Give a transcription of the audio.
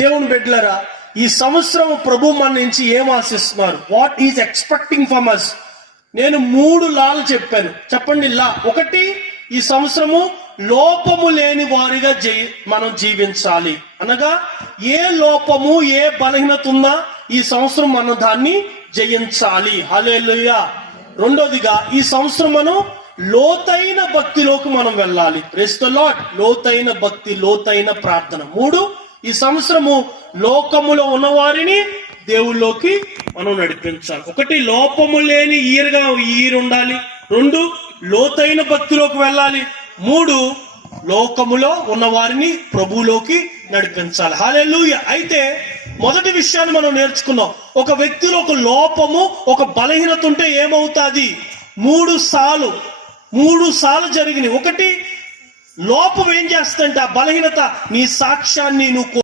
దేవుని బిడ్డలారా, ఈ సంవత్సరం ప్రభు మన నుంచి ఏం ఆశిస్తున్నారు? What is expecting from us? నేను 3 లాలు చెప్పాను. చెప్పండి. ఒకటి, ఈ సంవత్సరము లోపము లేని వారిగా మనం జీవించాలి. అనగా ఏ లోపము, ఏ బలహీనత ఉన్నా ఈ సంవత్సరం మనం దాన్ని జయించాలి. హల్లెలూయా. రెండోదిగా, ఈ సంవత్సరం మనం లోతైన భక్తిలోకి మనం వెళ్ళాలి. Praise the lord. లోతైన భక్తి, లోతైన ప్రార్థన. 3, ఈ సంవత్సరము లోకములో ఉన్న వారిని దేవుళ్ళలోకి మనం నడిపించాలి. 1, లోపము లేని ఈరు ఉండాలి. 2, లోతైన భక్తిలోకి వెళ్ళాలి. 3, లోకములో ఉన్న వారిని ప్రభువులోకి నడిపించాలి. హల్లెలూయా. అయితే మొదటి విషయాన్ని మనం నేర్చుకున్నాం. ఒక వ్యక్తిలో ఒక లోపము, ఒక బలహీనత ఉంటే ఏమవుతుంది? 3 సార్లు జరిగినాయి. 1, లోపం ఏం చేస్తుందంటే ఆ బలహీనత నీ సాక్ష్యాన్ని నువ్వు